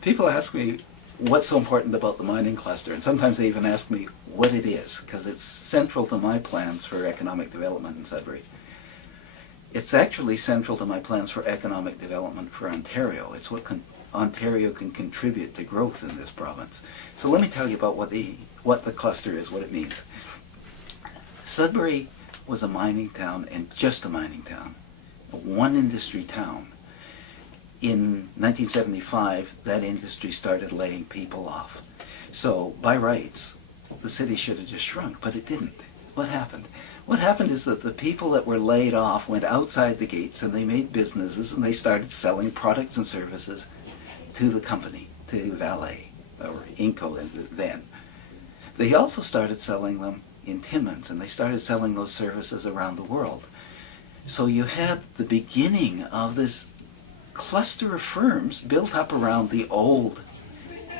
People ask me what's so important about the mining cluster, and sometimes they even ask me what it is, because it's central to my plans for economic development in Sudbury. It's actually central to my plans for economic development for Ontario. It's what Ontario can contribute to growth in this province. So let me tell you about what the cluster is, what it means. Sudbury was a mining town, and just a mining town, a one industry town. In 1975, that industry started laying people off. So by rights, the city should have just shrunk, but it didn't. What happened? What happened is that the people that were laid off went outside the gates and they made businesses and they started selling products and services to the company, to Vale, or Inco then. They also started selling them in Timmins, and they started selling those services around the world. So you had the beginning of this cluster of firms built up around the old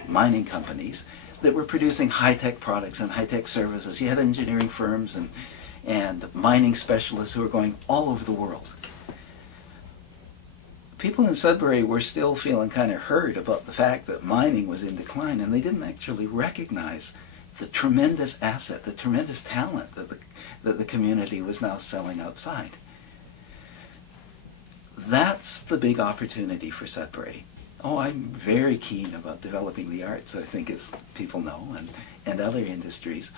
mining companies that were producing high-tech products and high-tech services. You had engineering firms and mining specialists who were going all over the world. People in Sudbury were still feeling kind of hurt about the fact that mining was in decline, and they didn't actually recognize the tremendous asset, the tremendous talent that the community was now selling outside. That's the big opportunity for Sudbury. Oh, I'm very keen about developing the arts, I think, as people know, and other industries.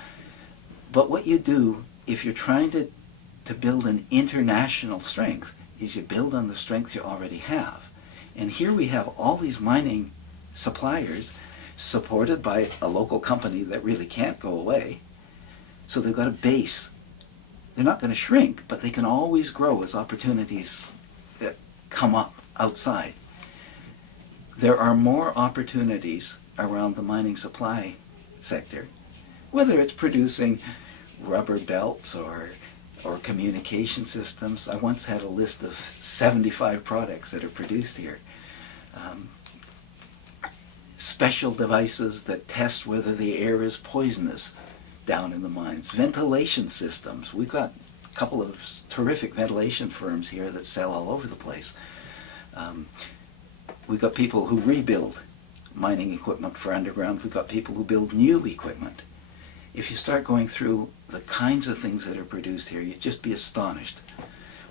But what you do, if you're trying to build an international strength, is you build on the strengths you already have. And here we have all these mining suppliers supported by a local company that really can't go away. So they've got a base. They're not going to shrink, but they can always grow as opportunities come up outside. There are more opportunities around the mining supply sector, whether it's producing rubber belts or communication systems. I once had a list of 75 products that are produced here. Special devices that test whether the air is poisonous down in the mines. Ventilation systems. We've got a couple of terrific ventilation firms here that sell all over the place. We've got people who rebuild mining equipment for underground. We've got people who build new equipment. If you start going through the kinds of things that are produced here, you'd just be astonished.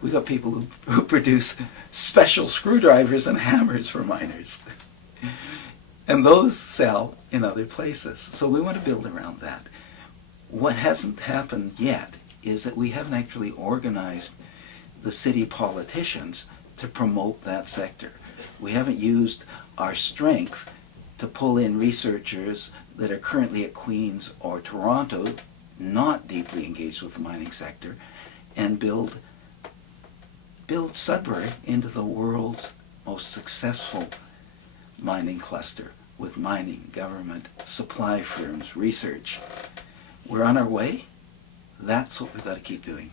We've got people who produce special screwdrivers and hammers for miners. And those sell in other places. So we want to build around that. What hasn't happened yet is that we haven't actually organized the city politicians to promote that sector. We haven't used our strength to pull in researchers that are currently at Queen's or Toronto, not deeply engaged with the mining sector, and build Sudbury into the world's most successful mining cluster with mining, government, supply firms, research. We're on our way. That's what we've got to keep doing.